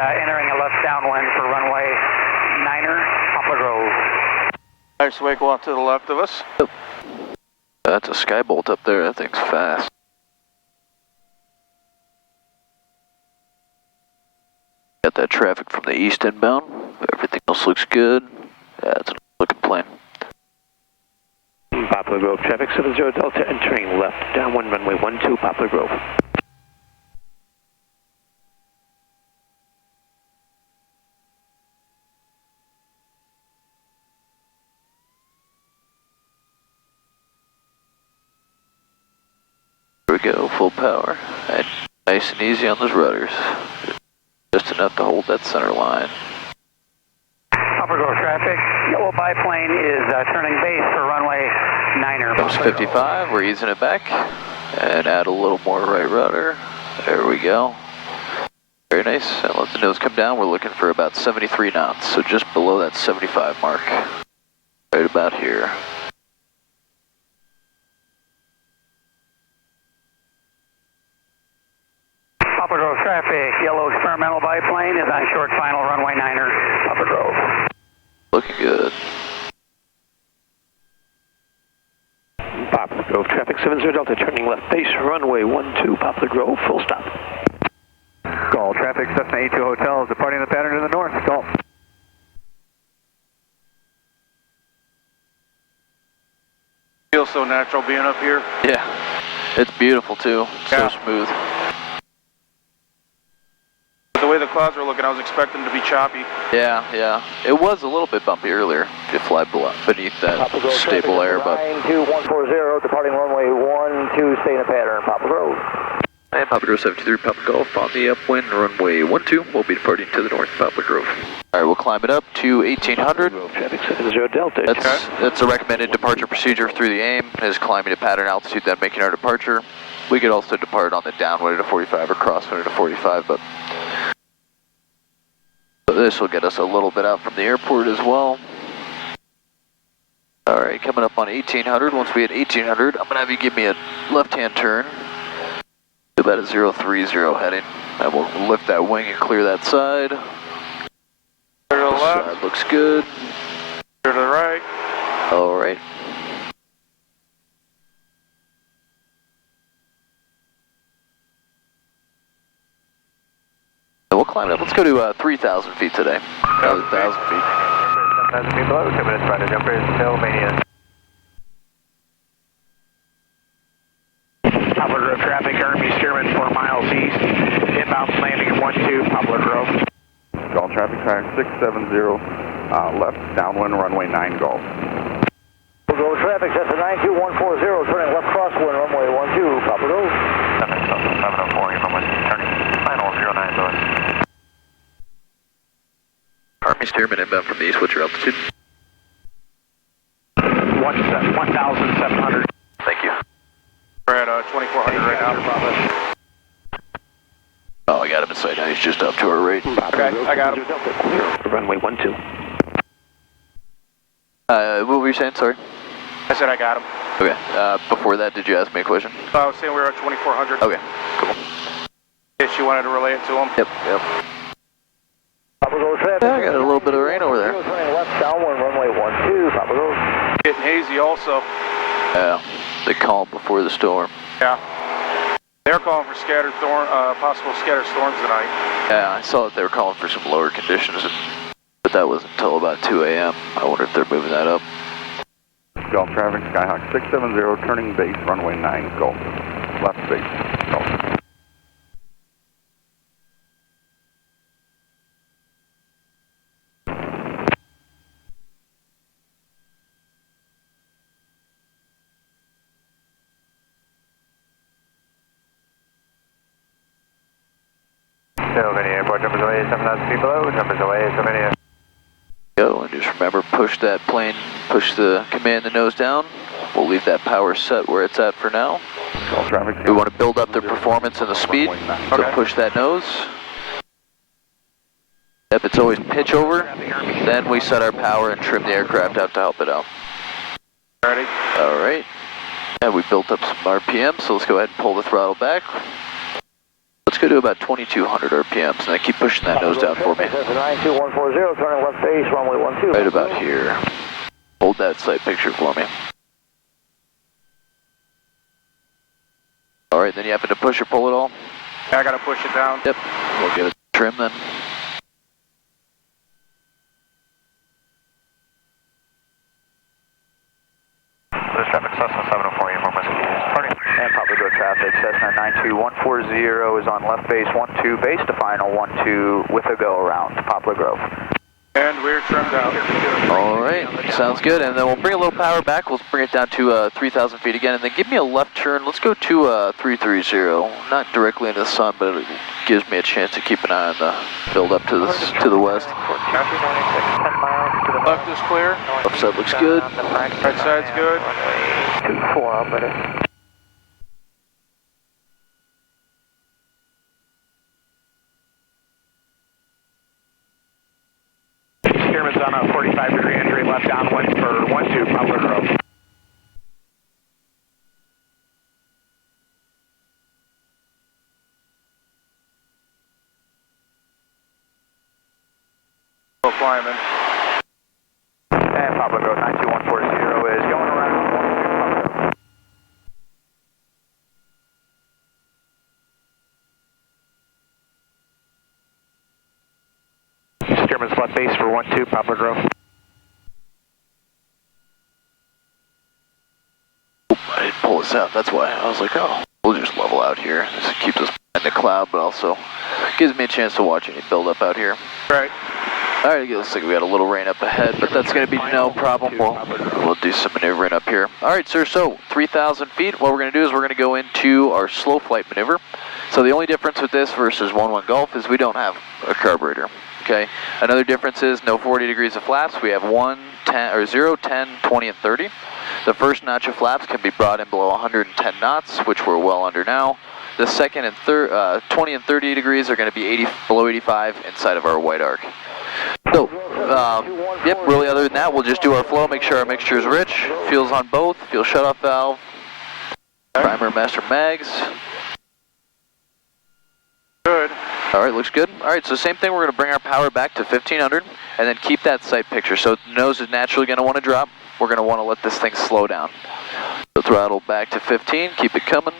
entering a left downwind for runway 9er, Poplar Grove. Nice wake off to the left of us. Yep. That's a skybolt up there, that thing's fast. Got that traffic from the east inbound. Everything else looks good. Yeah, it's a looking plane. Poplar Grove traffic 70 Delta entering left downwind runway 12 Poplar Grove. There we go, full power. And nice and easy on those rudders. Just enough to hold that center line. Poplar Grove traffic, yellow biplane is turning base for runway 9er. Comes 55, we're easing it back. And add a little more right rudder. There we go. Very nice. And let the nose come down. We're looking for about 73 knots, so just below that 75 mark. Right about here. Poplar Grove traffic, yellow experimental biplane is on short final runway 9er, Poplar Grove. Looking good. Poplar Grove traffic 70 Delta turning left base runway 12 Poplar Grove, full stop. Call traffic, Cessna 82 Hotel is departing the pattern to the north. Call. Feels so natural being up here. Yeah, it's beautiful too. Yeah. So smooth. The way the clouds were looking, I was expecting them to be choppy. Yeah, yeah. It was a little bit bumpy earlier. You fly beneath that stable air, but 92140 departing runway 12, stay in a pattern, Poplar Grove. and Poplar Grove 73, Poplar Golf on the upwind, runway 12. We'll be departing to the north, Poplar Grove. All right, we'll climb it up to 1800. Traffic 70 Delta. That's a recommended departure procedure through the AIM, is climbing at pattern altitude, then making our departure. We could also depart on the downwind at a 45 or crosswind at a 45, but this will get us a little bit out from the airport as well. All right, coming up on 1800. Once we hit 1800, I'm going to have you give me a left-hand turn. About a 030 heading. And we'll lift that wing and clear that side. Clear to the left. Side looks good. Clear to the right. All right. And we'll climb it up. Let's go to 3,000 feet today. Another 1,000 feet. 7,000 feet below, 2 minutes right to jumpers, Pennsylvania. Poplar Grove traffic, Army Stearman 4 miles east, inbound landing at 12, Poplar Grove. Golf traffic track 670, left downwind runway 9 Golf. Poplar Grove traffic, Cessna 92140, turning left crosswind, runway 12, Poplar Grove. 704, runway turning final 09 north. Army Stearman inbound from the east. What's your altitude? 1,700. Thank you. We're at 2400 right now. Oh, I got him in sight now. He's just up to our right. Okay, I got him. Runway 12. What were you saying? Sorry. I said I got him. Okay. Before that, did you ask me a question? I was saying we were at 2400. Okay. Cool. In case you wanted to relay it to him. Yep. Yep. Poplar Grove traffic. Yeah, I got a little bit of rain over there. Turning left downwind, runway 12, Poplar Grove. Getting hazy also. Yeah. They called before the storm. Yeah. They're calling for possible scattered storms tonight. Yeah, I saw that they were calling for some lower conditions, but that wasn't until about 2 a.m. I wonder if they're moving that up. Golf traffic Skyhawk 670, turning base runway 9 Golf. Left base Golf. Pennsylvania Airport, jumpers away, 7,000 feet below, jumpers away, Pennsylvania. Go, and just remember, push that plane, push the command the nose down. We'll leave that power set where it's at for now. Golf traffic. We want to build up the performance and the speed, so push that nose. If it's always pitch over, then we set our power and trim the aircraft out to help it out. Ready? All right. And we built up some RPM, so let's go ahead and pull the throttle back. Let's go to about 2,200 RPMs, and then keep pushing that nose down for me. That's a 92140, turning left base, runway 12. Right about here. Hold that sight picture for me. All right, then you happen to push or pull it all? Yeah, I gotta push it down. Yep, we'll give it trim then. This traffic, Cessna 704, uniform whiskey. Party. And Poplar Grove traffic, Cessna 92140 is on left base 12, base to final 12 with a go around to Poplar Grove. And we're trimmed out. All right, sounds good. And then we'll bring a little power back. We'll bring it down to 3,000 feet again, and then give me a left turn. Let's go to 330. Not directly into the sun, but it gives me a chance to keep an eye on the build up to the west. Left is clear. Left side looks good. Right side's good. 24, I'll bet it. Steerman's on a 45-degree entry left downwind for 12, Poplar Grove. Climbing. And Poplar Grove 92140 is going around 12 Poplar Grove. Steerman's left base for 12, Poplar Grove. Oop, I didn't pull this out. That's why I was like, oh, we'll just level out here. This keeps us in the cloud, but also gives me a chance to watch any build up out here. Right. All right, it looks like we got a little rain up ahead, but that's going to be no problem. We'll do some maneuvering up here. All right, sir, so 3,000 feet. What we're going to do is we're going to go into our slow flight maneuver. So the only difference with this versus 1-1 Golf is we don't have a carburetor, okay? Another difference is no 40 degrees of flaps. We have 1, 10, or 0, 10, 20, and 30. The first notch of flaps can be brought in below 110 knots, which we're well under now. The second and 20 and 30 degrees are going to be below 85 inside of our white arc. So, yep, really other than that, we'll just do our flow, make sure our mixture is rich, fuel's on both, fuel shutoff valve, primer, master mags. Good. All right, looks good. All right, so same thing, we're going to bring our power back to 1500 and then keep that sight picture. So the nose is naturally going to want to drop. We're going to want to let this thing slow down. So throttle back to 15, keep it coming.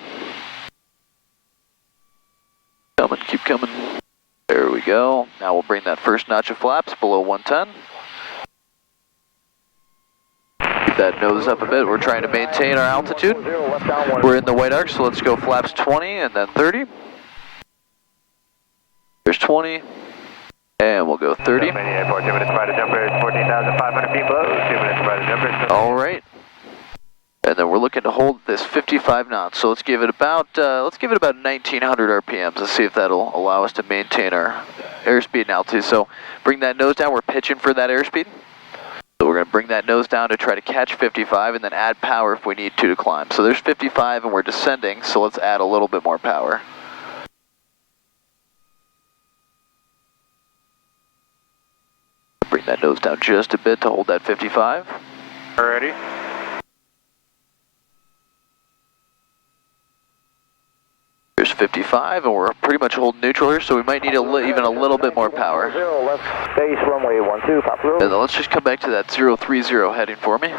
Coming, keep coming. There we go. Now we'll bring that first notch of flaps below 110. Keep that nose up a bit. We're trying to maintain our altitude. We're in the white arc, so let's go flaps 20 and then 30. There's 20. And we'll go 30. 2 minutes by the jumper, 14,500 feet below. 2 minutes by the jumper. All right. And then we're looking to hold this 55 knots. So let's give it about 1,900 RPMs. Let's see if that'll allow us to maintain our airspeed and altitude. So bring that nose down. We're pitching for that airspeed. So we're going to bring that nose down to try to catch 55 and then add power if we need to climb. So there's 55 and we're descending. So let's add a little bit more power. Bring that nose down just a bit to hold that 55. Alrighty. There's 55, and we're pretty much holding neutral here, so we might need even a little bit more power. Left base, runway 12, Poplar Grove. And then let's just come back to that 030 heading for me.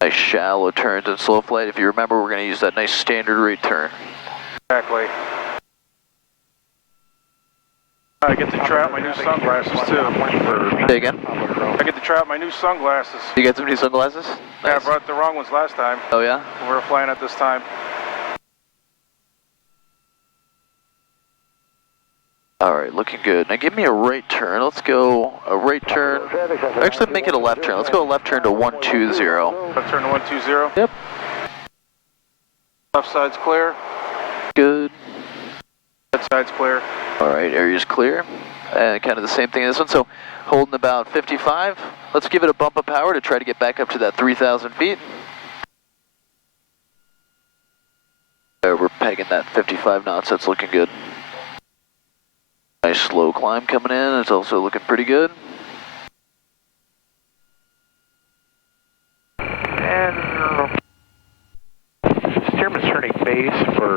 Nice shallow turns in slow flight. If you remember, we're going to use that nice standard rate turn. Exactly. I get to try out my new sunglasses too. Say again? I get to try out my new sunglasses. You got some new sunglasses? Yeah, I Nice. brought the wrong ones last time. Oh yeah? We were flying at this time. All right, looking good. Now give me a right turn. Let's go a right turn. Actually, make it a left turn. Let's go a left turn to 120. Left turn to 120. Yep. Left side's clear. Good. Right side's clear. All right, area's clear. And kind of the same thing in this one. So holding about 55. Let's give it a bump of power to try to get back up to that 3,000 feet. There, we're pegging that 55 knots. That's looking good. Nice slow climb coming in. It's also looking pretty good. And Steerman's turning base for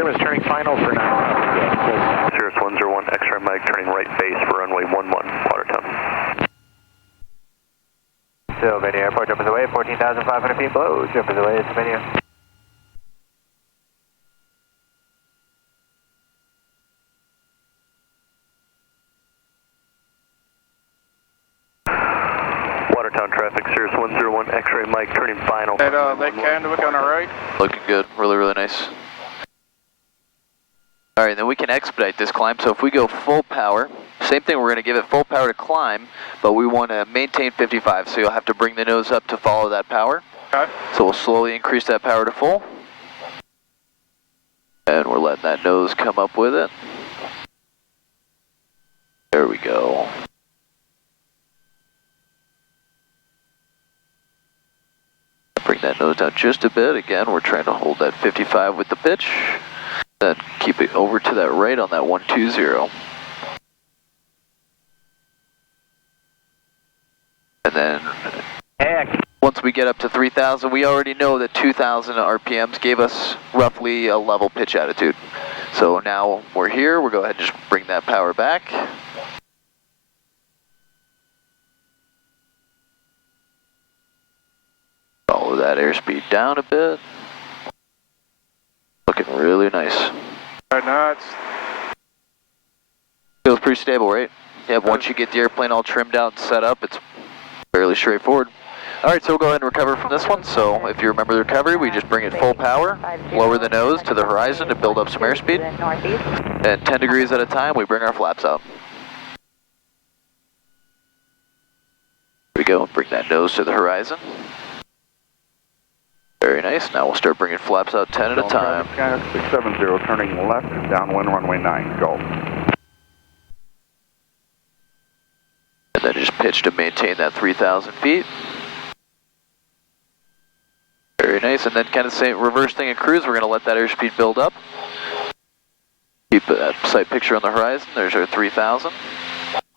Service turning final for 9. Cirrus 101, X-ray Mike, turning right base for runway 11, Watertown. Sylvania Airport, jump is away, 14,500 feet below, jump is away, Sylvania. Watertown traffic, Cirrus 101, X-ray Mike, turning final. That Lake Candawick on our right. Looking good. Really, really nice. All right, then we can expedite this climb. So if we go full power, same thing, we're going to give it full power to climb, but we want to maintain 55, so you'll have to bring the nose up to follow that power. Okay. So we'll slowly increase that power to full. And we're letting that nose come up with it. There we go. Bring that nose down just a bit. Again, we're trying to hold that 55 with the pitch. Then keep it over to that right on that 120. And then once we get up to 3,000, we already know that 2,000 RPMs gave us roughly a level pitch attitude. So now we're here, we'll go ahead and just bring that power back. Follow that airspeed down a bit. Looking really nice. Right now it's Feels pretty stable, right? Yeah, once you get the airplane all trimmed out and set up, it's fairly straightforward. All right, so we'll go ahead and recover from this one. So if you remember the recovery, we just bring it full power, lower the nose to the horizon to build up some airspeed, and 10 degrees at a time, we bring our flaps out. Here we go, bring that nose to the horizon. Very nice. Now we'll start bringing flaps out 10 at a time. Skyhawk 670, turning left, downwind runway 9, go. And then just pitch to maintain that 3,000 feet. Very nice. And then kind of same reverse thing in cruise. We're going to let that airspeed build up. Keep that sight picture on the horizon. There's our 3,000.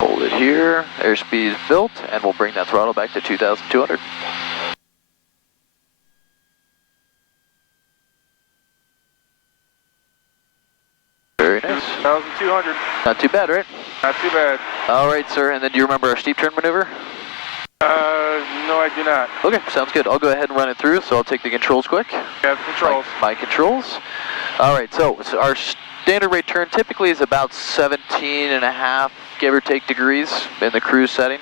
Hold it here. Airspeed is built, and we'll bring that throttle back to 2,200. Very nice. 2,200. Not too bad, right? Not too bad. All right, sir. And then do you remember our steep turn maneuver? No, I do not. Okay, sounds good. I'll go ahead and run it through, so I'll take the controls quick. Yeah, controls. My controls. All right, so our standard rate turn typically is about 17.5, give or take, degrees in the cruise setting.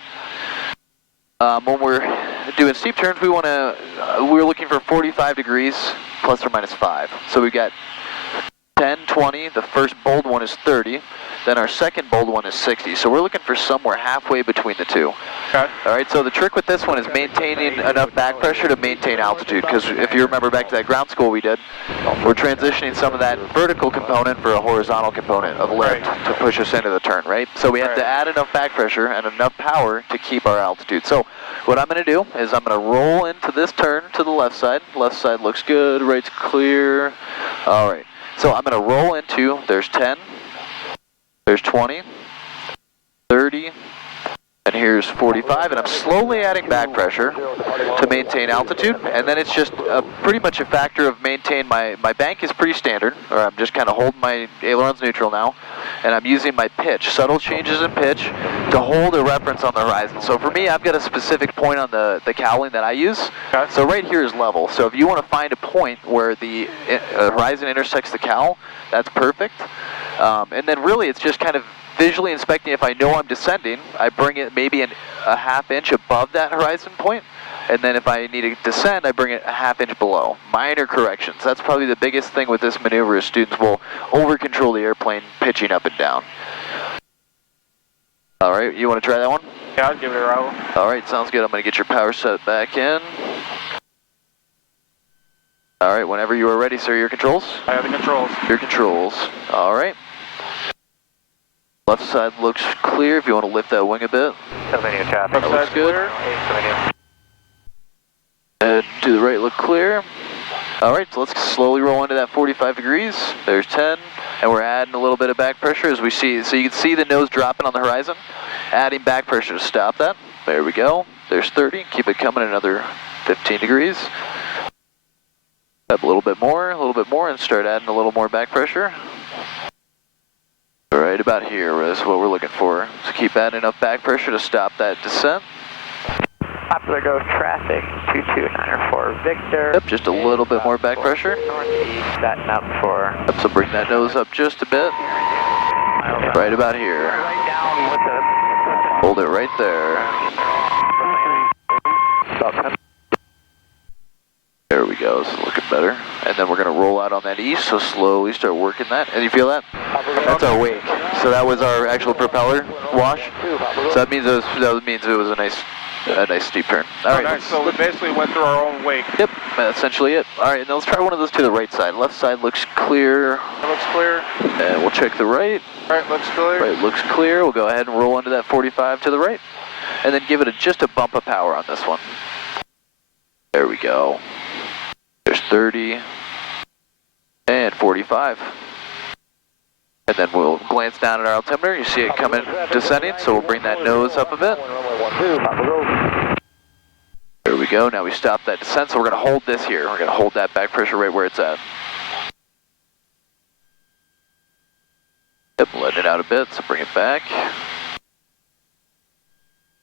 When we're doing steep turns, we're looking for 45 degrees plus or minus 5. So we've got 10, 20, the first bold one is 30, then our second bold one is 60. So we're looking for somewhere halfway between the two. Okay. All right, so the trick with this one is maintaining enough back pressure to maintain altitude, because if you remember back to that ground school we did, we're transitioning some of that vertical component for a horizontal component of lift to push us into the turn, right? So we have to add enough back pressure and enough power to keep our altitude. So what I'm going to do is I'm going to roll into this turn to the left side. Left side looks good, right's clear. All right. So I'm going to roll into, there's 10, there's 20, 30, and here's 45, and I'm slowly adding back pressure to maintain altitude, and then it's just pretty much a factor of maintain my bank is pretty standard, or I'm just kind of holding my ailerons neutral now, and I'm using my pitch, subtle changes in pitch, to hold a reference on the horizon. So for me, I've got a specific point on the cowling that I use. Okay. So right here is level. So if you want to find a point where the horizon intersects the cowl, that's perfect. And then really it's just kind of visually inspecting. If I know I'm descending, I bring it maybe a half inch above that horizon point, and then if I need to descend, I bring it a half inch below. Minor corrections. That's probably the biggest thing with this maneuver is students will over control the airplane pitching up and down. All right, you want to try that one? Yeah, I'll give it a roll. All right, sounds good. I'm going to get your power set back in. All right, whenever you are ready, sir, your controls? I have the controls. Your controls. All right. Left side looks clear if you want to lift that wing a bit. Sylvania traffic. Left That looks side's good. clear. Sylvania. And to the right look clear. All right, so let's slowly roll into that 45 degrees. There's 10, and we're adding a little bit of back pressure as we see. So you can see the nose dropping on the horizon. Adding back pressure to stop that. There we go. There's 30. Keep it coming another 15 degrees. Up a little bit more, and start adding a little more back pressure. Right about here is what we're looking for. So keep adding enough back pressure to stop that descent. Poplar Grove traffic, 22904 Victor. Yep, just a little bit more back pressure. Northeast, setting up for... Yep, so bring that nose up just a bit. Right about here. Right down with the... Hold it right there. About 10. There we go, it's looking better. And then we're gonna roll out on that east, so slowly start working that. And you feel that? That's our wake. So that was our actual propeller wash. So that means it was a nice steep turn. All right. Nice. So we basically went through our own wake. Yep, that's essentially it. All right, now let's try one of those to the right side. Left side looks clear. It looks clear. And we'll check the right. Right, looks clear. Right, looks clear. We'll go ahead and roll into that 45 to the right. And then give it just a bump of power on this one. There we go. There's 30. And 45. And then we'll glance down at our altimeter. You see it coming, descending, so we'll bring that nose up a bit. There we go. Now we stop that descent, so we're going to hold this here. We're going to hold that back pressure right where it's at. Yep, letting it out a bit, so bring it back.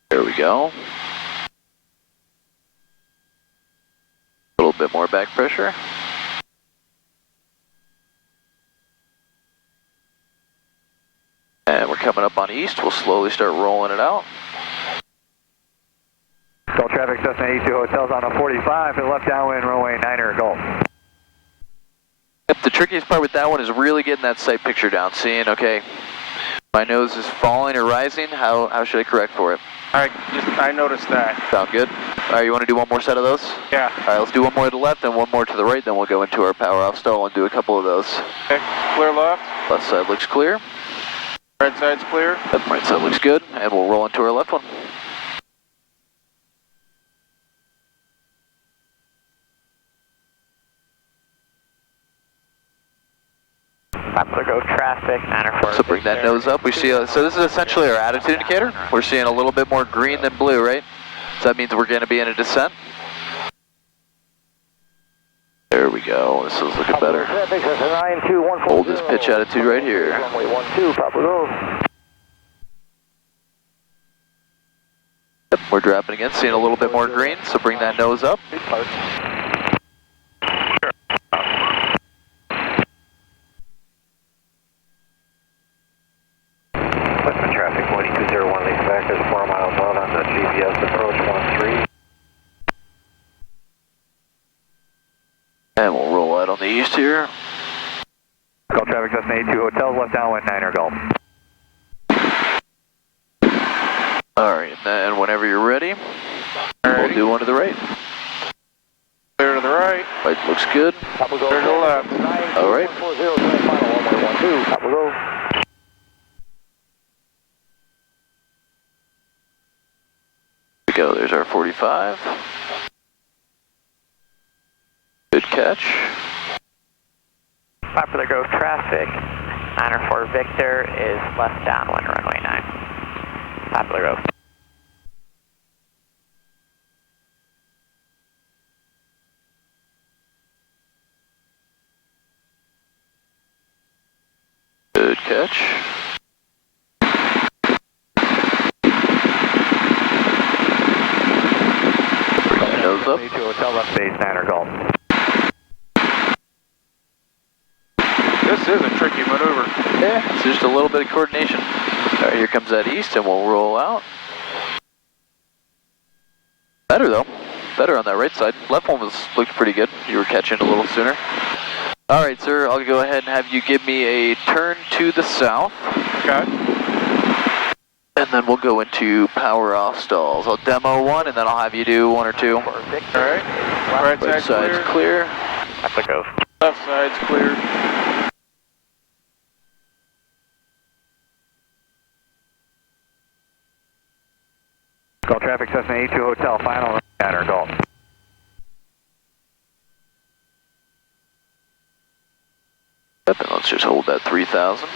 There we go. A little bit more back pressure. And we're coming up on east. We'll slowly start rolling it out. Gulf traffic, Cessna 82 hotels on a 45 to the left downwind, runway 9er Gulf. Yep, the trickiest part with that one is really getting that sight picture down. Seeing, okay, my nose is falling or rising. How should I correct for it? All right, I noticed that. Sound good? All right, you want to do one more set of those? Yeah. All right, let's do one more to the left and one more to the right. Then we'll go into our power off stall and do a couple of those. Okay, clear left. Left side looks clear. Right side's clear. Yep, right side looks good. And we'll roll into our left one. Poplar Grove traffic, 904. So bring that nose up. We see, so this is essentially our attitude indicator. We're seeing a little bit more green than blue, right? So that means we're going to be in a descent. There we go. This is looking better. Hold this pitch attitude right here. Runway 12, Poplar Grove. Yep, we're dropping again, seeing a little bit more green, so bring that nose up. Westman traffic, 2201, leaving back, there's 4 miles out on the GPS approach 13. And we'll roll out on the east here. Gulf traffic, Cessna 82 hotels, left downwind, 9er Gulf. Alright, and whenever you're ready, we'll do one to the right. Clear to the right. Right looks good. Clear to the left. Alright. Here we go, there's our 45. Good catch. Poplar Grove traffic, 904 Victor is left downwind, runway 9. Poplar Grove. Good catch. Bring the nose up. 82 hotel, left base, 9er Gulf. This is a tricky maneuver. Yeah, it's just a little bit of coordination. Alright, here comes that east and we'll roll out. Better though. Better on that right side. Left one looked pretty good. You were catching a little sooner. Alright, sir, I'll go ahead and have you give me a turn to the south. Okay. And then we'll go into power off stalls. I'll demo one and then I'll have you do one or two. All right. Right Right side's clear. Poplar Grove. Left side's clear. Gulf traffic, Cessna 82 hotel, final 9er Gulf. Yep, and let's just hold that 3,000.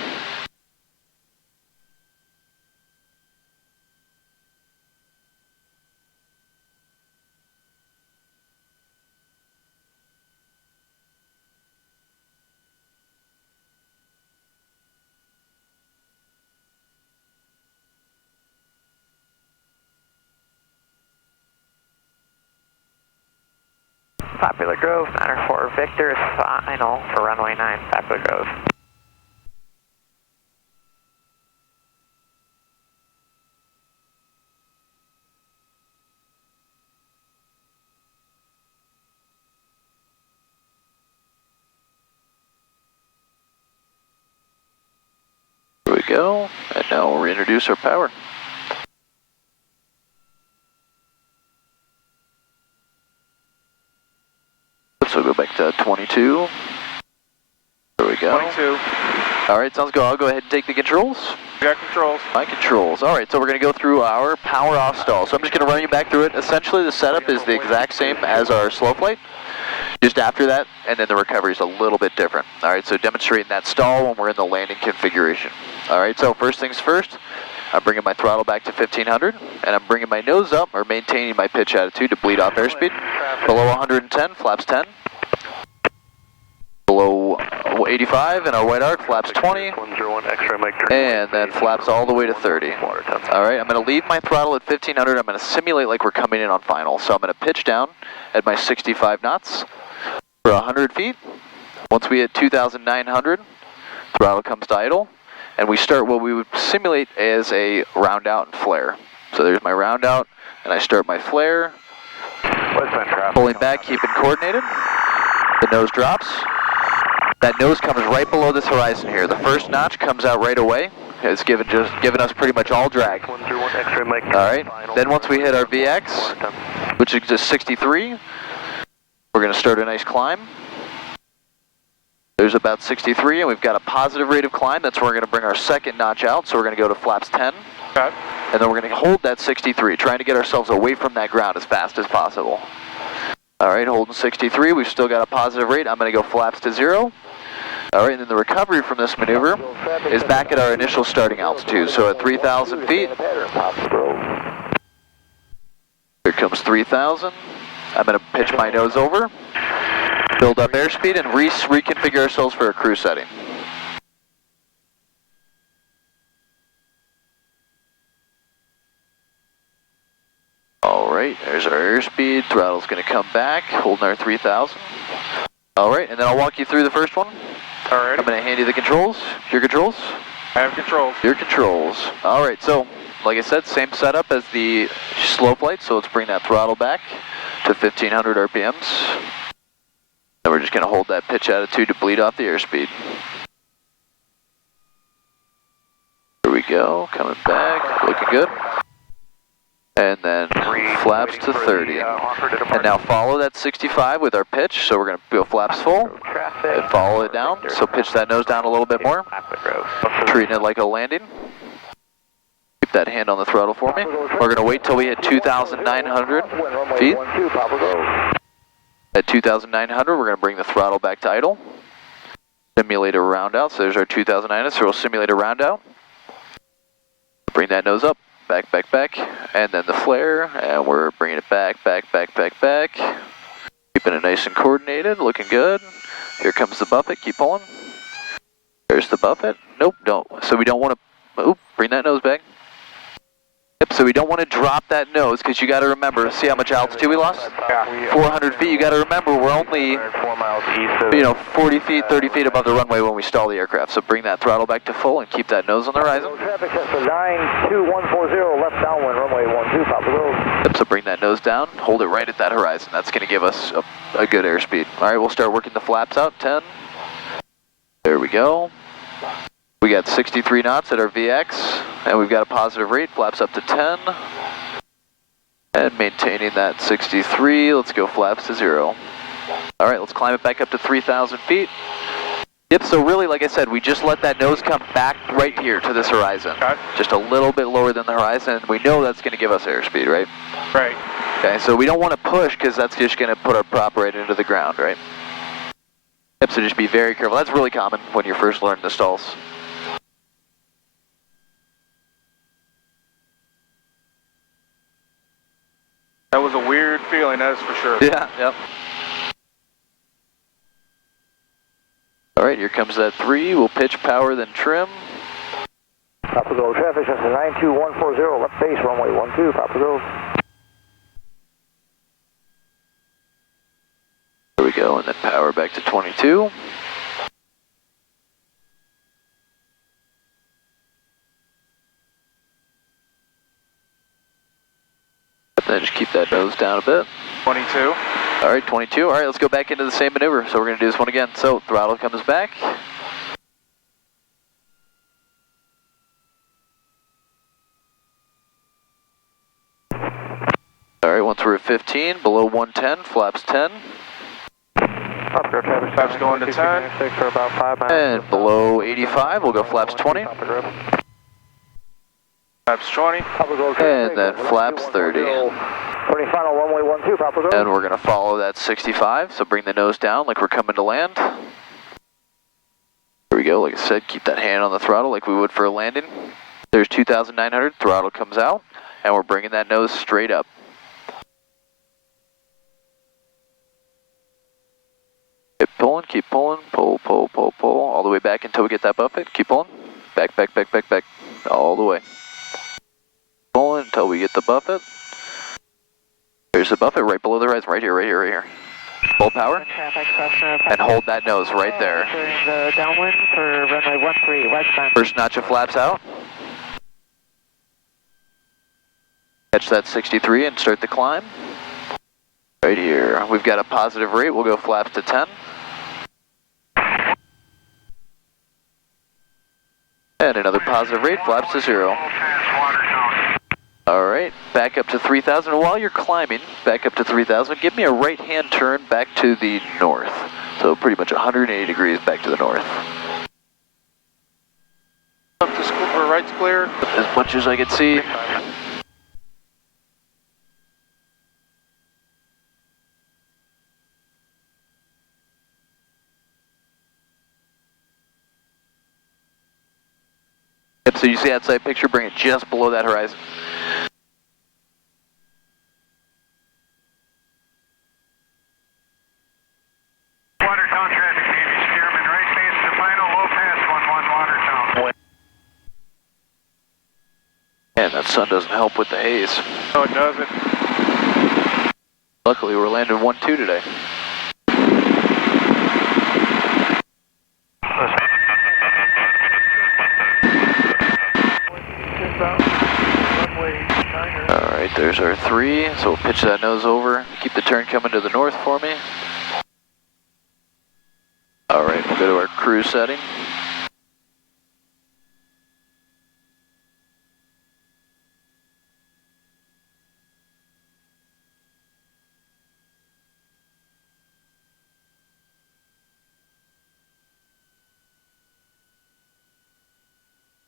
Poplar Grove, 904 Victor is final for runway 9, Poplar Grove. There we go, and now we'll reintroduce our power. So we'll go back to 22. There we go. 22. All right, sounds good. I'll go ahead and take the controls. You got controls. My controls. All right, so we're going to go through our power off stall. So I'm just going to run you back through it. Essentially, the setup is the exact same as our slow flight. Just after that, and then the recovery is a little bit different. All right, so demonstrating that stall when we're in the landing configuration. All right, so first things first, I'm bringing my throttle back to 1500, and I'm bringing my nose up, or maintaining my pitch attitude to bleed off airspeed. Below 110, flaps 10. Below 85, and our white arc, flaps 20. 101 X-ray Mike. And then flaps all the way to 30. All right, I'm going to leave my throttle at 1500. I'm going to simulate like we're coming in on final. So I'm going to pitch down at my 65 knots for 100 feet. Once we hit 2,900, throttle comes to idle, and we start what we would simulate as a round out and flare. So there's my round out, and I start my flare, pulling back, keeping coordinated. The nose drops. That nose comes right below this horizon here. The first notch comes out right away. It's given us pretty much all drag. 101 X-ray Mike. All right. Then once we hit our VX, which is just 63, we're going to start a nice climb. There's about 63, and we've got a positive rate of climb. That's where we're going to bring our second notch out. So we're going to go to flaps 10. Okay. And then we're going to hold that 63, trying to get ourselves away from that ground as fast as possible. All right, holding 63. We've still got a positive rate. I'm going to go flaps to 0. All right, and then the recovery from this maneuver is back at our initial starting altitude. So at 3,000 feet, here comes 3,000. I'm going to pitch my nose over, build up airspeed, and reconfigure ourselves for a cruise setting. All right, there's our airspeed. Throttle's going to come back, holding our 3,000. All right, and then I'll walk you through the first one. All right. I'm going to hand you the controls. Your controls? I have controls. Your controls. All right, so like I said, same setup as the slow flight, so let's bring that throttle back to 1,500 RPMs. Then we're just going to hold that pitch attitude to bleed off the airspeed. There we go, coming back, looking good. And then flaps to 30. And now follow that 65 with our pitch, so we're going to go flaps full and follow it down, so pitch that nose down a little bit more, treating it like a landing. Keep that hand on the throttle for me. We're going to wait till we hit 2,900 feet. At 2,900, we're going to bring the throttle back to idle. Simulate a round out, so there's our 2,900, so we'll simulate a round out. Bring that nose up. Back, back, back, and then the flare, and we're bringing it back, back, back, back, back. Keeping it nice and coordinated, looking good. Here comes the buffet, keep pulling. There's the buffet. Nope, don't. So we don't want to, oop, bring that nose back. Yep, so we don't want to drop that nose, because you got to remember, see how much altitude we lost? Yeah. 400 feet, you got to remember, we're only, 4 miles east of 40 feet, 30 feet above the runway when we stall the aircraft. So bring that throttle back to full and keep that nose on the horizon. Traffic Cessna 92140, left downwind, runway 12, Poplar Grove. Yep, so bring that nose down, hold it right at that horizon. That's going to give us a good airspeed. All right, we'll start working the flaps out, 10. There we go. We got 63 knots at our VX, and we've got a positive rate, flaps up to 10. And maintaining that 63, let's go flaps to 0. All right, let's climb it back up to 3,000 feet. Yep, so really, like I said, we just let that nose come back right here to this horizon. Okay. Just a little bit lower than the horizon, and we know that's going to give us airspeed, right? Right. Okay, so we don't want to push, because that's just going to put our prop right into the ground, right? Yep, so just be very careful. That's really common when you're first learning the stalls. That was a weird feeling, that is for sure. Yeah, yep. All right, here comes that 3. We'll pitch, power, then trim. Poplar Grove traffic, Cessna 92140, left base, runway 12, Poplar Grove. go, and then power back to 22. Then just keep that nose down a bit. 22. All right, 22. All right, let's go back into the same maneuver. So we're going to do this one again. So throttle comes back. All right, once we're at 15, below 110, flaps 10. Flaps going to 10. For about 5 miles. And below 85, we'll go flaps 20. Flaps 20. And then flaps 30. Turning final runway 12, Poplar Grove. And we're going to follow that 65, so bring the nose down like we're coming to land. There we go, like I said, keep that hand on the throttle like we would for a landing. There's 2,900, throttle comes out, and we're bringing that nose straight up. Keep pulling, pull, pull, pull, pull, all the way back until we get that buffet. Keep pulling, back, back, back, back, back, all the way. Pulling until we get the buffet. There's the buffet right below the horizon, right here, right here, right here. Full power, and hold that nose right there. During the downwind for runway 13, westbound. First notch of flaps out. Catch that 63 and start the climb. Right here, we've got a positive rate, we'll go flaps to 10. And another positive rate, flaps to 0. All right, back up to 3,000. While you're climbing, back up to 3,000, give me a right-hand turn back to the north. So pretty much 180 degrees back to the north. Left is clear, or right's clear. As much as I can see. Yep, so you see that side picture, bring it just below that horizon. Watertown traffic, Navy Stearman, right base to final, low pass, 11 Watertown. Man, that sun doesn't help with the haze. No, it doesn't. Luckily, we're landing 1-2 today. Alright, there's our 3, so we'll pitch that nose over. Keep the turn coming to the north for me. Alright, we'll go to our cruise setting.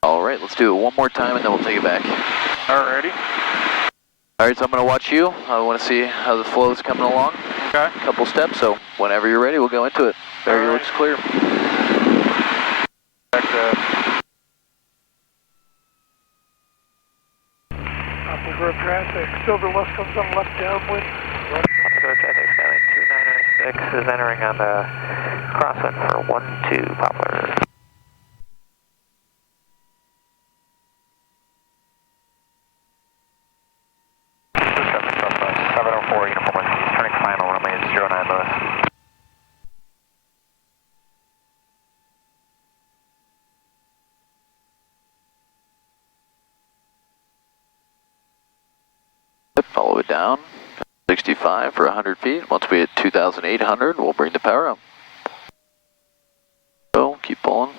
Alright, let's do it one more time and then we'll take it back. Alrighty. Alright, so I'm going to watch you. I want to see how the flow is coming along. Okay. A couple steps, so whenever you're ready, we'll go into it. Barrier looks clear. Back to Poplar Grove traffic, Silver West comes on left downwind. Poplar Grove traffic, Skylane 2906 is entering on the crosswind for 12, Poplar. Follow it down. 65 for 100 feet. Once we hit 2,800, we'll bring the power up. So, keep pulling.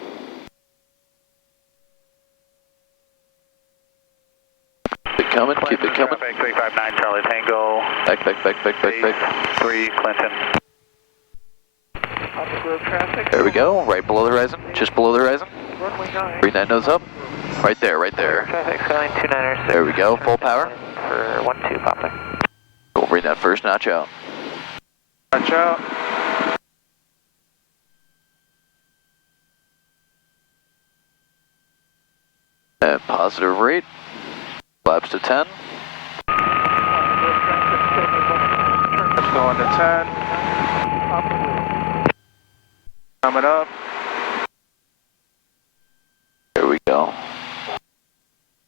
Keep it coming, keep it coming. 359 Charlie Tango. Back, back, back, back, back, back. 3 Clinton. Poplar Grove traffic. There we go, right below the horizon, just below the horizon. Runway 9. Bring that nose up. Right there, right there. Traffic, Skylane 2906. There we go, full power. For 12, Poplar. We'll bring that first notch out. watch out. And positive rate. Flaps to 10. Let's go on to 10. Coming up. There we go.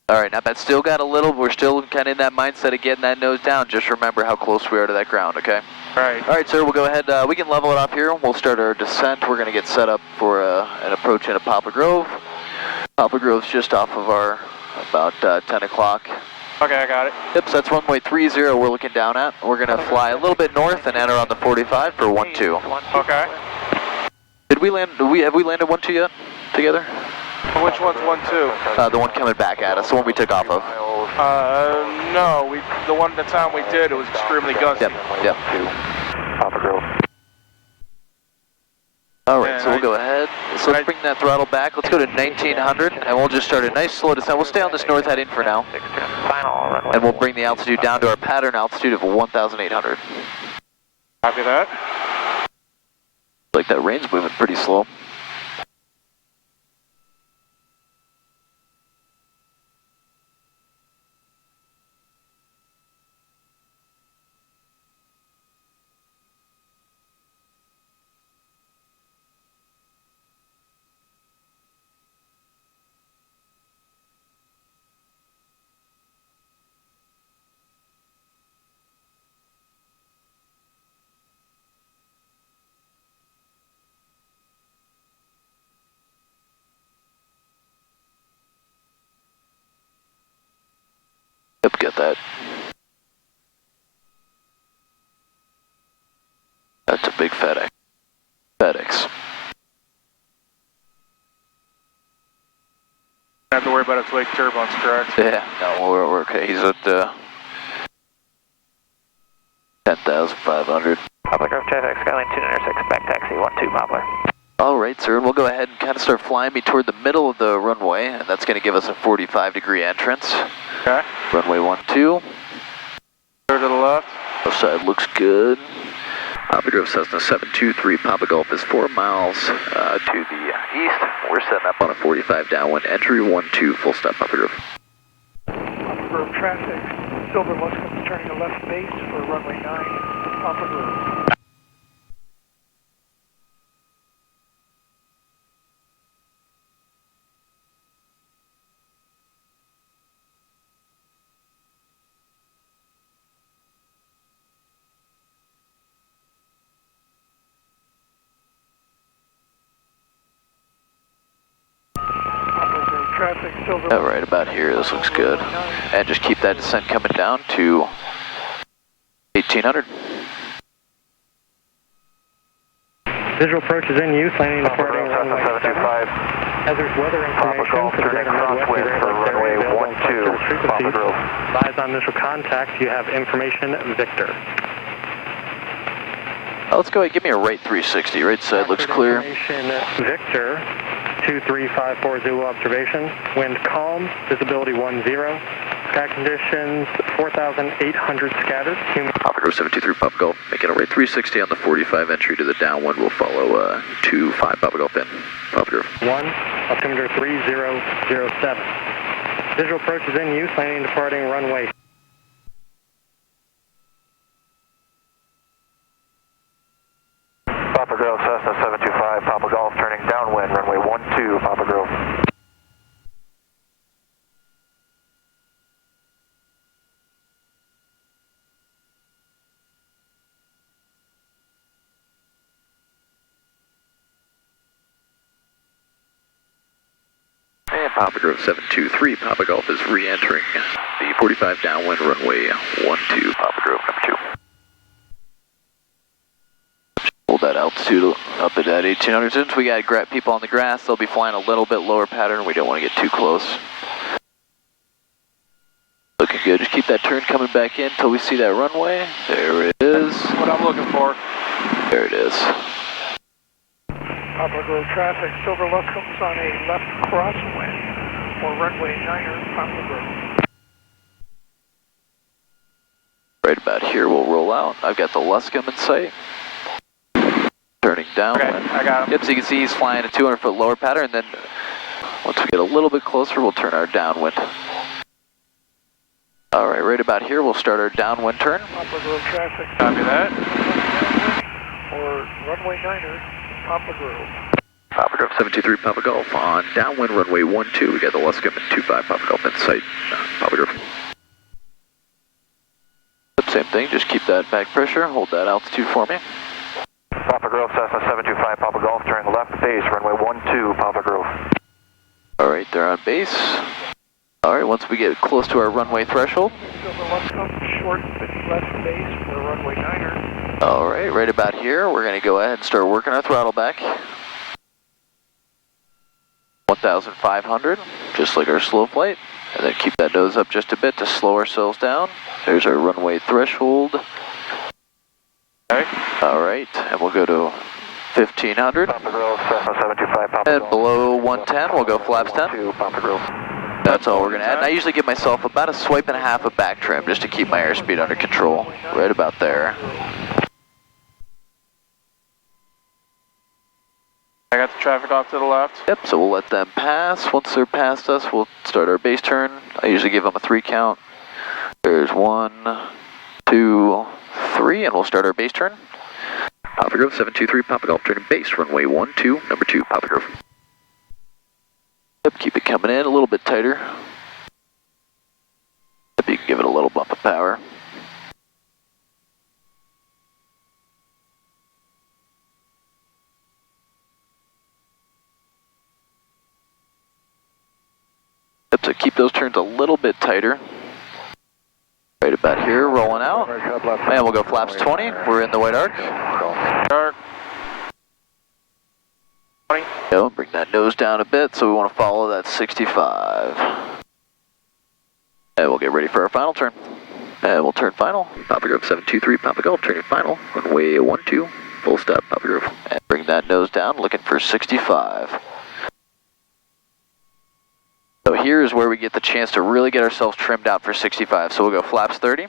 All right. right, not bad. Still got a little, we're still kind of in that mindset of getting that nose down. Just remember how close we are to that ground, okay? Right. All right, sir, we'll go ahead. We can level it off here. We'll start our descent. We're going to get set up for an approach into Poplar Grove. Poplar Grove's just off of our, about 10 o'clock. Okay, I got it. Yep, so that's runway 30 we're looking down at. We're going to fly a little bit north and enter on the 45 for 12. Okay. Did we land, have we landed 12 yet together? Which one's 12? The one coming back at us, the one we took off of. No, the time we did, it was extremely gusty. Yep. Poplar Grove. All right, so we'll go ahead. So let's bring that throttle back. Let's go to 1900, and we'll just start a nice slow descent. We'll stay on this north heading for now. And we'll bring the altitude down to our pattern altitude of 1,800. Copy that. Like that rain's moving pretty slow. Yep, get that. That's a big FedEx. FedEx. Don't have to worry about its wake turbulence, correct? Yeah, no, we're okay. He's at 10,500. Poplar Grove traffic, Skyline 296, back taxi 12 Poplar. All right, sir, we'll go ahead and kind of start flying me toward the middle of the runway, and that's going to give us a 45-degree entrance. Okay. Runway 12. Clear to the left. Left side looks good. Poplar Grove Cessna 723, Papa Golf is 4 miles to the east. We're setting up on a 45 downwind, entry 12, full stop, Poplar Grove. Poplar Grove traffic, Silver Luscombe turning to left base for runway 9, Poplar Grove. Traffic, Silver. Yeah, right about here, this looks good. And just keep that descent coming down to 1,800. Visual approach is in use, landing Poplar Grove Cessna 725. Hazardous weather Poplar information Golf for the turning greater crosswind Midwest for runway 12, Poplar Grove. Advise on initial contact, you have information, Victor. Let's go ahead, give me a right 360. Right side looks clear. Information, Victor, 23540 Zulu observation. Wind calm, visibility 10. Sky conditions 4,800 scattered. Poplar Grove 723 Papa Golf, making a right 360 on the 45 entry to the downwind. We'll follow 25 Papa Golf in. Papa Grove. 1, altimeter 3007. Visual approach is in use, landing departing runway. Poplar Grove Cessna 725, Papa Golf turning downwind, runway 12, Poplar Grove. And Papa Grove 723, Papa Golf is re-entering the 45 downwind runway 12, Papa Grove number 2. Hold that altitude up at that 1,800. Since we got people on the grass, they'll be flying a little bit lower pattern. We don't want to get too close. Looking good. Just keep that turn coming back in until we see that runway. There it is. What I'm looking for. There it is. Poplar Grove traffic, Silver Luscombe's on a left crosswind for runway 9er, Poplar Grove. Right about here, we'll roll out. I've got the Luscombe in sight. Turning downwind. Okay, I got him. Yep, so you can see he's flying a 200-foot lower pattern, and then once we get a little bit closer, we'll turn our downwind. All right, right about here, we'll start our downwind turn. Poplar Grove traffic. Copy that. Or runway 9er, Poplar Grove. Papa Grove 723 Papa Golf on downwind runway 12. We got the Luscombe and 25 Papa Golf in sight. Papa Grove. Same thing, just keep that back pressure, hold that altitude for me. Papa Grove, Cessna 725 Papa Golf, turning left base, runway 12, Papa Grove. Alright, they're on base. Alright, once we get close to our runway threshold. Silver Luscombe, short left base for runway 9er. Alright, right about here, we're going to go ahead and start working our throttle back. 1,500, just like our slow flight. And then keep that nose up just a bit to slow ourselves down. There's our runway threshold. Alright, and we'll go to 1,500. Papa Grove, Cessna 725 Papa And Golf. below 110, we'll go flaps 10. Papa Grove. That's all we're going to add. And I usually give myself about a swipe and a half of back trim just to keep my airspeed under control. Right about there. I got the traffic off to the left. Yep, so we'll let them pass. Once they're past us, we'll start our base turn. I usually give them a 3 count. There's 1, 2, 3, and we'll start our base turn. Papa Grove 723 Papa Golf, turning base, runway 12, number 2, Papa Grove. Yep, keep it coming in a little bit tighter. Yep, you can give it a little bump of power. Yep, so keep those turns a little bit tighter. Right about here, rolling out. And we'll go flaps 20. We're in the white arc. Dark. 20. Go, bring that nose down a bit, so we want to follow that 65. And we'll get ready for our final turn. And we'll turn final. Papa Grove 723 Papa Golf, turning final. Runway 12, full stop, Papa Grove. And bring that nose down, looking for 65. So here is where we get the chance to really get ourselves trimmed out for 65. So we'll go flaps 30.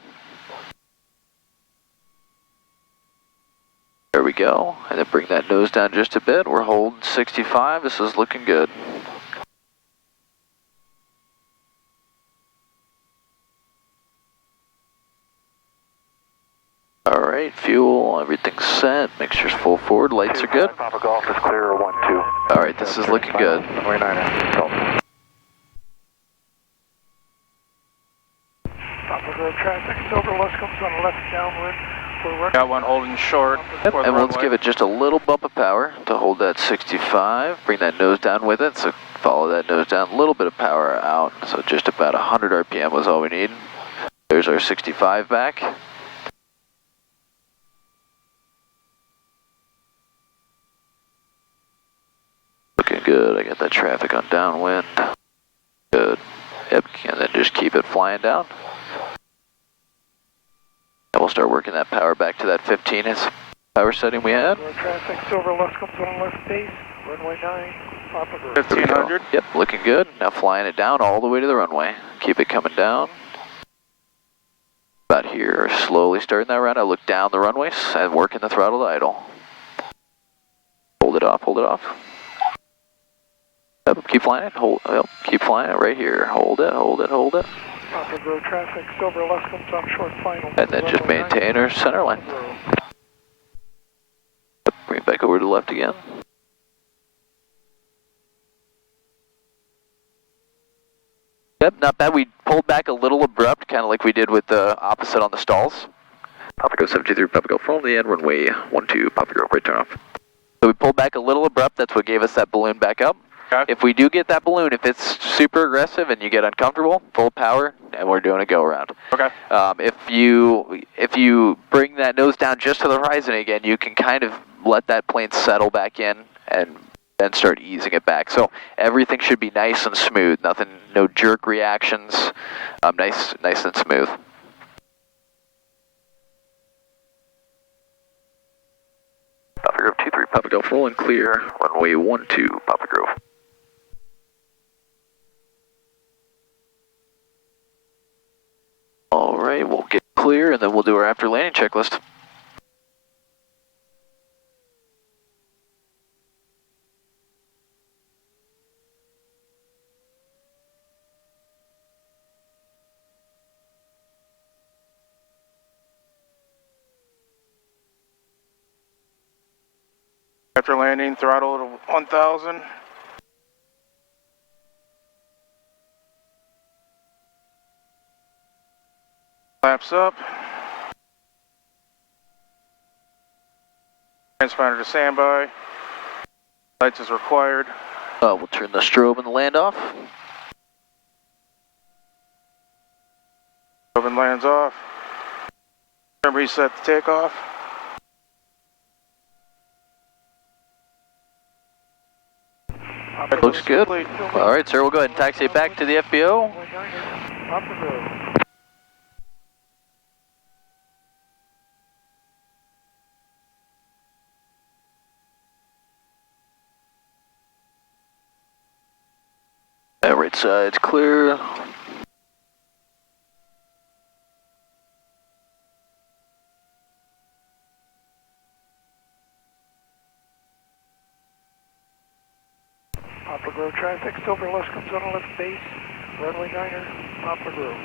There we go. And then bring that nose down just a bit. We're holding 65. This is looking good. All right, fuel, everything's set. Mixture's full forward. Lights are good. Papa Golf is clear, 12. All right, this is looking good. Runway 9er, Golf. Poplar Grove traffic, Silver Luscombe's on the left downwind. We're working. Got one holding short. Yep, for the and let's runway. give it just a little bump of power to hold that 65. Bring that nose down with it, so follow that nose down. A little bit of power out, so just about 100 RPM was all we need. There's our 65 back. Looking good. I got that traffic on downwind. Good. Yep, and then just keep it flying down. And we'll start working that power back to that 15 is power setting we had. Grove traffic, Silver Luscombe's on the left base. Runway 9, Poplar Grove. 1,500. Yep, looking good. Now flying it down all the way to the runway. Keep it coming down. About here, slowly starting that round. I look down the runway and working the throttle to idle. Hold it off, hold it off. Yep, keep flying it, hold, yep, keep flying it right here. Hold it, hold it, hold it. Poplar Grove traffic, Silver Luscombe's on short final. And then just Runway 9, maintain our center line. Poplar Grove. Yep, bring it back over to the left again. Yep, not bad. We pulled back a little abrupt, kind of like we did with the opposite on the stalls. Papa Grove 723, Papa Grove, front of the end, runway 12, Papa Grove, right turn off. So we pulled back a little abrupt, that's what gave us that balloon back up. Okay. If we do get that balloon, if it's super aggressive and you get uncomfortable, full power, and we're doing a go around. Okay. If you bring that nose down just to the horizon again, you can kind of let that plane settle back in and then start easing it back. So everything should be nice and smooth. Nothing, no jerk reactions. Nice and smooth. Papa Grove 23, Papa Golf, full and clear. Runway 12, Papa Grove. All right, we'll get clear and then we'll do our after landing checklist. after landing, throttle to 1,000. Flaps up. Transponder to standby. Lights is required. We'll turn the strobe and the land off. Strobe and lands off. Turn reset the takeoff. Looks good. All right, sir, we'll go ahead and taxi it back to the FBO. Poplar Grove. Right side's clear. Poplar Grove traffic, Silver Lush comes on a left base, runway 9er, Poplar Grove.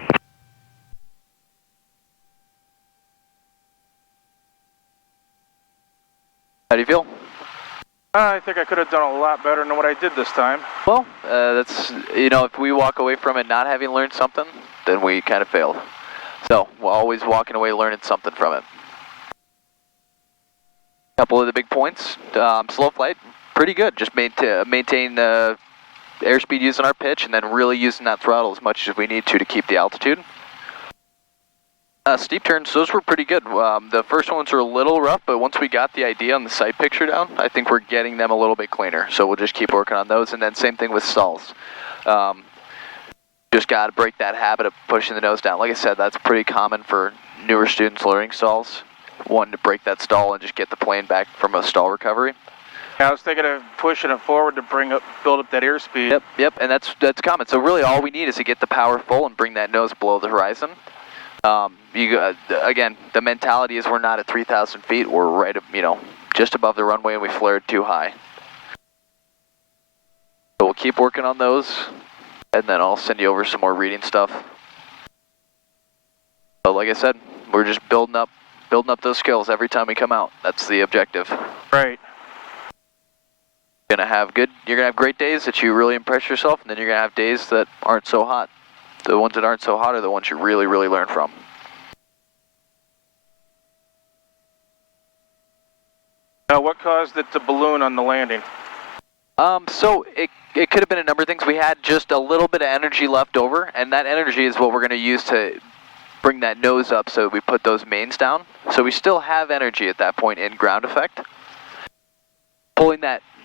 How do you feel? I think I could have done a lot better than what I did this time. Well, that's, you know, if we walk away from it not having learned something, then we kind of failed. So, we're always walking away learning something from it. A couple of the big points. Slow flight, pretty good. Just maintain airspeed using our pitch and then really using that throttle as much as we need to keep the altitude. Steep turns, those were pretty good. The first ones were a little rough, but once we got the idea on the sight picture down, I think we're getting them a little bit cleaner. So we'll just keep working on those, and then same thing with stalls. Just got to break that habit of pushing the nose down. Like I said, that's pretty common for newer students learning stalls, wanting to break that stall and just get the plane back from a stall recovery. I was thinking of pushing it forward to build up that airspeed. Yep, and that's common. So really all we need is to get the power full and bring that nose below the horizon. Again, the mentality is we're not at 3,000 feet. We're right, just above the runway, and we flared too high. So we'll keep working on those, and then I'll send you over some more reading stuff. But like I said, we're just building up those skills every time we come out. That's the objective. Right. You're gonna have great days that you really impress yourself, and then you're gonna have days that aren't so hot. The ones that aren't so hot are the ones you really, really learn from. Now, what caused it to balloon on the landing? So it could have been a number of things. We had just a little bit of energy left over, and that energy is what we're going to use to bring that nose up so we put those mains down. So we still have energy at that point in ground effect.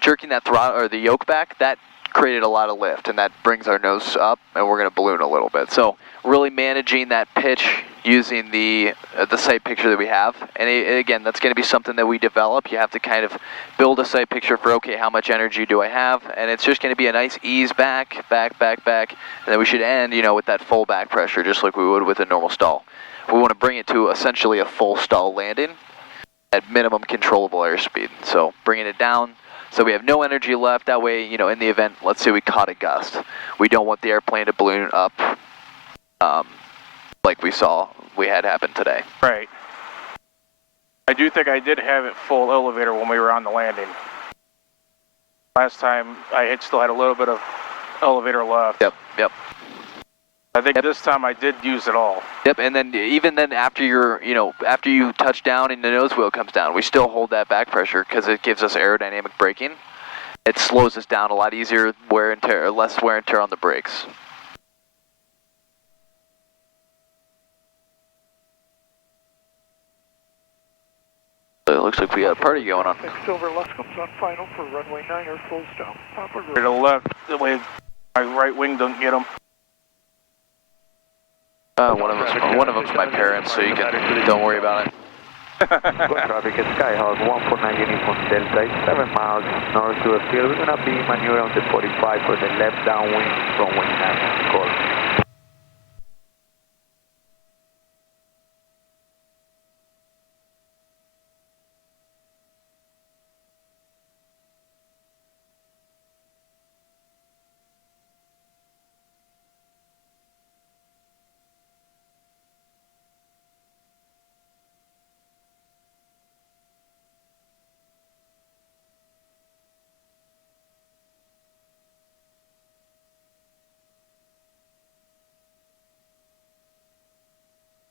Jerking that throttle or the yoke back, that created a lot of lift, and that brings our nose up, and we're going to balloon a little bit. So really managing that pitch using the sight picture that we have, and again, that's going to be something that we develop. You have to kind of build a sight picture for, okay, how much energy do I have? And it's just going to be a nice ease back, and then we should end, with that full back pressure, just like we would with a normal stall. We want to bring it to essentially a full stall landing at minimum controllable airspeed. So bringing it down, so we have no energy left. That way, in the event, let's say we caught a gust, we don't want the airplane to balloon up like we had happen today. Right. I do think I did have it full elevator when we were on the landing. Last time, I still had a little bit of elevator left. Yep. I think this time I did use it all. Yep, and then even then after after you touch down and the nose wheel comes down, we still hold that back pressure because it gives us aerodynamic braking. It slows us down a lot easier, less wear and tear on the brakes. So it looks like we got a party going on. Silver Lush comes on final for runway 9er, full stop, Poplar Grove. To the left, the way my right wing doesn't get them. One of them's my parents, so don't worry about it. Traffic at Skyhawk 149 Uniform Delta, 7 miles north to the field. We're going to be maneuvering on the 45 for the left downwind from wing 9. Call.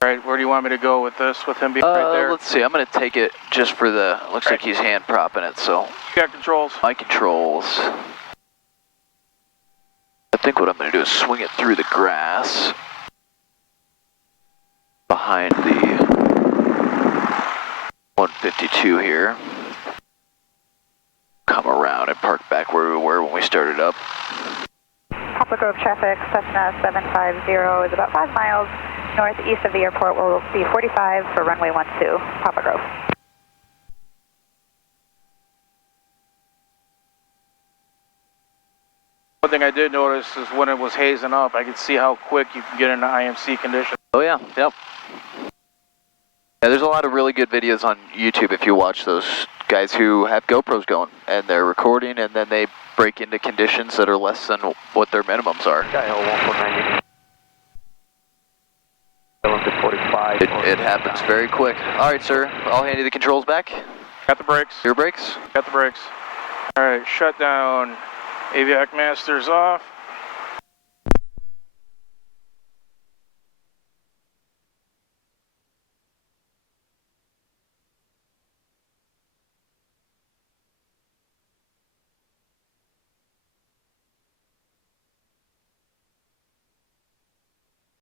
Right, where do you want me to go with this, with him being right there? Let's see, I'm going to take it just for the, looks like he's hand propping it, so. You got controls. My controls. I think what I'm going to do is swing it through the grass behind the 152 here. Come around and park back where we were when we started up. Poplar Grove traffic, Cessna 750 is about 5 miles northeast of the airport. Will be 45 for runway 12, Poplar Grove. One thing I did notice is when it was hazing up, I could see how quick you can get into IMC condition. Oh yeah, yep. Yeah, there's a lot of really good videos on YouTube if you watch those guys who have GoPros going and they're recording and then they break into conditions that are less than what their minimums are. Skyhawk 149 45. It happens very quick. All right, sir. I'll hand you the controls back. Got the brakes. Your brakes. Got the brakes. All right, shut down. Aviac master's off.